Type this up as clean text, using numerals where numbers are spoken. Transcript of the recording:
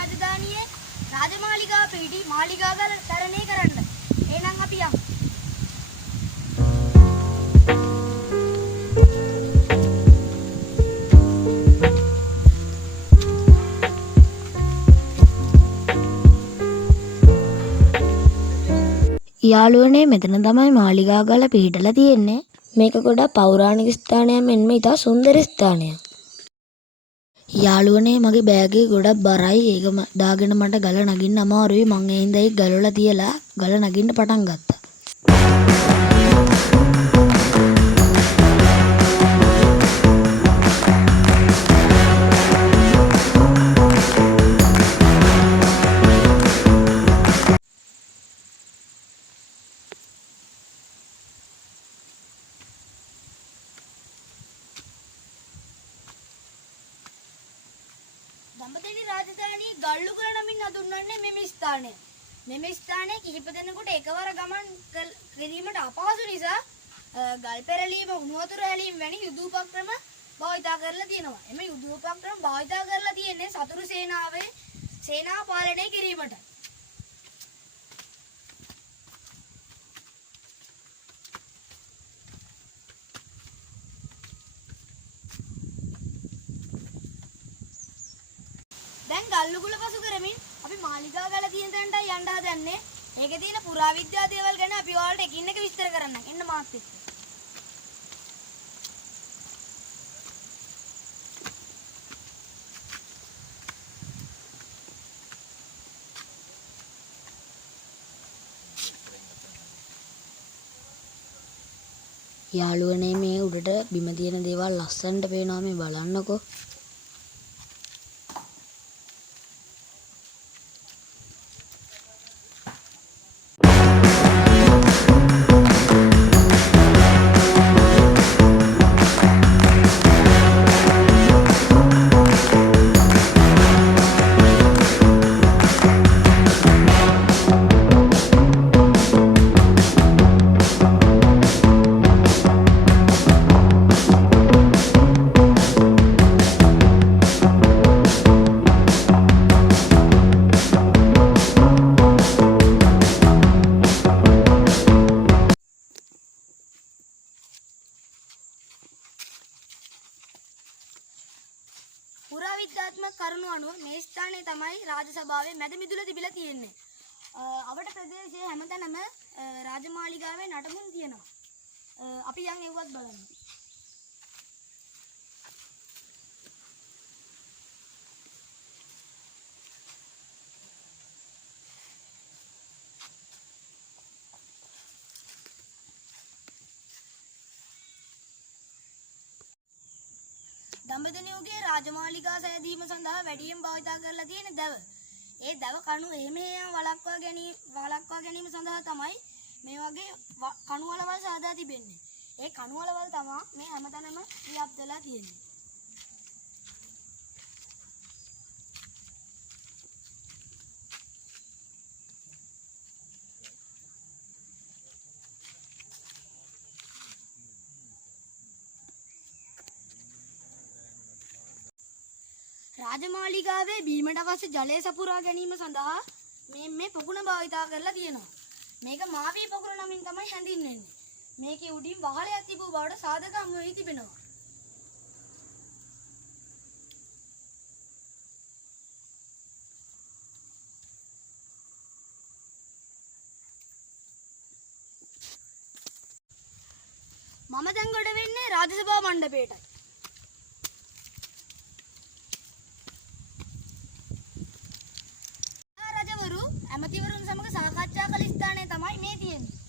රාජධානියේ රාජමාලිගාව පිහිටි මාලිගාගල තරණය කරන්න. එහෙනම් අපි යමු. යාළුවනේ මෙතන තමයි මාලිගාගල පිහිටලා තියෙන්නේ. මේක ගොඩක් පෞරාණික ස්ථානයක් මෙන්ම ඉතා සුන්දර ස්ථානයක්. යාළුවනේ මගේ බෑගේ ගොඩක් බරයි. ඒක දාගෙන මට ගල නගින්න අමාරුයි. මං ඒ හින්දා ඒක ගලවලා තියලා ගල නගින්න පටන් ගත්තා. දඹදෙණි රාජධානියේ ගල්ලුගල නමින් හඳුන්වන්නේ මෙම ස්ථානය. මෙම ස්ථානයේ කිහිප දෙනෙකුට එකවර ගමන් කිරීමට අපහසු නිසා ගල් පෙරලීම, උණු වතුර හැලීම වැනි යුද උපක්‍රම භාවිතා කරලා තියෙනවා. එම යුද උපක්‍රම භාවිතා කරලා තියෙන්නේ සතුරු සේනාව පාලනය කිරීමට. දැන් ගල්ලුගල පසු කරමින් අපි මාලිගාගල තියෙන තැනට යන්න හදන්නේ. ඒකේ තියෙන පුරාවිද්‍යා දේවල් ගැන අපි ඔයාලට එකින් එක විස්තර කරන්නම්. එන්න මාත් එක්ක. යාළුවනේ මේ උඩට බිම තියෙන දේවල් ලස්සනට පේනවා. මේ බලන්නකෝ. පුරාවිද්‍යාත්මක කරුණු අනුව මේ ස්ථානයේ තමයි රාජ සභාවේ මැද මිදුල තිබිලා තියෙන්නේ. අවට ප්‍රදේශයේ හැමතැනම රාජමාලිගාවේ නටමුන් තියෙනවා. අපි යන් ඒවත් බලමු. දඹදෙණියගේ රාජමාලිගා සෑදීම සඳහා වැඩියෙන් භාවිතා කරලා තියෙන දැව. ඒ දැව කණු එහෙම වළක්වා ගැනීම සඳහා තමයි මේ වගේ කණු වලවල් සාදා තිබෙන්නේ. ඒ කණු වලවල් තමයි මේ හැමතැනම ව්‍යාප්ත වෙලා තියෙන්නේ. රාජමාලිගාවේ බීමට අවශ්‍ය ජලය සපුරා ගැනීම සඳහා මේ පොකුණ භාවිතා කරලා තියෙනවා. මේක මාවී පොකුණ නමින් තමයි හැඳින්වෙන්නේ. මේකේ උඩින් වහලයක් තිබූ බවට සාධකම් වෙයි තිබෙනවා. මම දැන් ගොඩ වෙන්නේ රාජසභා මණ්ඩපයටයි. ඇමතිවරුන් සමග සාකච්ඡා කළ ස්ථානය තමයි මේ තියෙන්නේ.